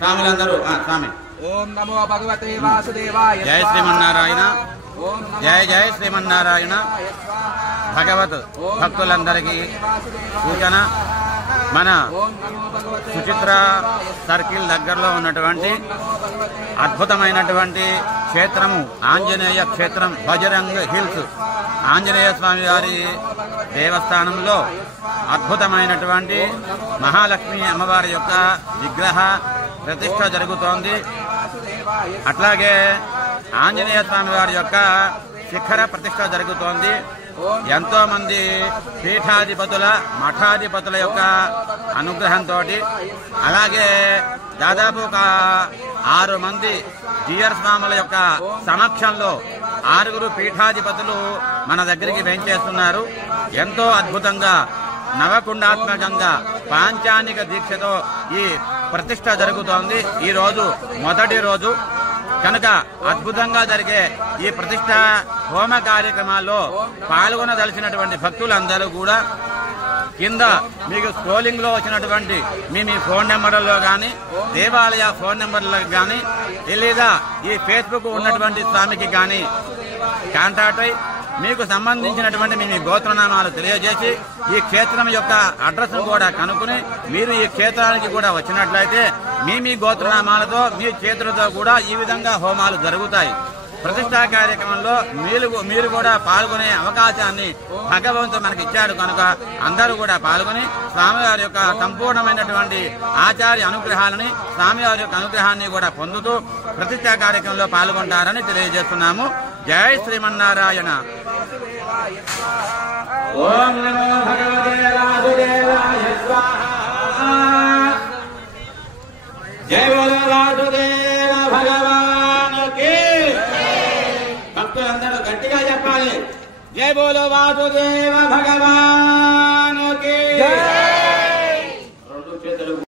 స్వాములందరూ స్వామి. ఓం నమో భగవతే వాసుదేవాయ. జయ శ్రీమన్నారాయణ. జయ జయ శ్రీమన్నారాయణ. భగవత్ భక్తులందరికీ సూచన, మన సుచిత్ర సర్కిల్ దగ్గరలో ఉన్నటువంటి అద్భుతమైనటువంటి క్షేత్రము ఆంజనేయ క్షేత్రం, బజరంగ్ హిల్స్ ఆంజనేయ స్వామి వారి దేవస్థానంలో అద్భుతమైనటువంటి మహాలక్ష్మి అమ్మవారి యొక్క విగ్రహ ప్రతిష్ఠ జరుగుతోంది. అట్లాగే ఆంజనేయ స్వామి వారి యొక్క శిఖర ప్రతిష్ఠ జరుగుతోంది. ఎంతో మంది పీఠాధిపతుల మఠాధిపతుల యొక్క అనుగ్రహంతో, అలాగే దాదాపు 6 మంది జీయర్ స్వాముల యొక్క సమక్షంలో 6 పీఠాధిపతులు మన దగ్గరికి వేంచేస్తున్నారు. ఎంతో అద్భుతంగా నవకుండాత్మకంగా పాంచానిక దీక్షతో ఈ ప్రతిష్ఠ జరుగుతోంది. ఈ రోజు మొదటి రోజు కనుక అద్భుతంగా జరిగే ఈ ప్రతిష్ఠ హోమ కార్యక్రమాల్లో పాల్గొనదలిచినటువంటి భక్తులందరూ కూడా కింద మీకు స్క్రోలింగ్ లో వచ్చినటువంటి మీ ఫోన్ నెంబర్లలో కానీ, దేవాలయ ఫోన్ నెంబర్లకు కానీ, లేదా ఈ ఫేస్బుక్ ఉన్నటువంటి స్వామికి కానీ కాంటాక్ట్ అయి మీకు సంబంధించినటువంటి మీ గోత్రనామాలు తెలియజేసి ఈ క్షేత్రం యొక్క అడ్రస్ కూడా కనుక్కుని మీరు ఈ క్షేత్రానికి కూడా వచ్చినట్లయితే మీ గోత్రనామాలతో మీ చేతులతో కూడా ఈ విధంగా హోమాలు జరుగుతాయి. ప్రతిష్టా కార్యక్రమంలో మీరు కూడా పాల్గొనే అవకాశాన్ని భగవంతుడు మనకి ఇచ్చాడు కనుక అందరూ కూడా పాల్గొని స్వామివారి యొక్క సంపూర్ణమైనటువంటి ఆచార్య అనుగ్రహాలని, స్వామివారి యొక్క అనుగ్రహాన్ని కూడా పొందుతూ ప్రతిష్టా కార్యక్రమంలో పాల్గొంటారని తెలియజేస్తున్నాము. జై శ్రీమన్నారాయణ. ఓం నమో భగవతే వాసుదేవాయ స్వాహా. జై బోలో వాసుదేవ భగవానుకి. భక్తులందరూ గట్టిగా చెప్పాలి. జై బోలో వాసుదేవ భగవానుకి.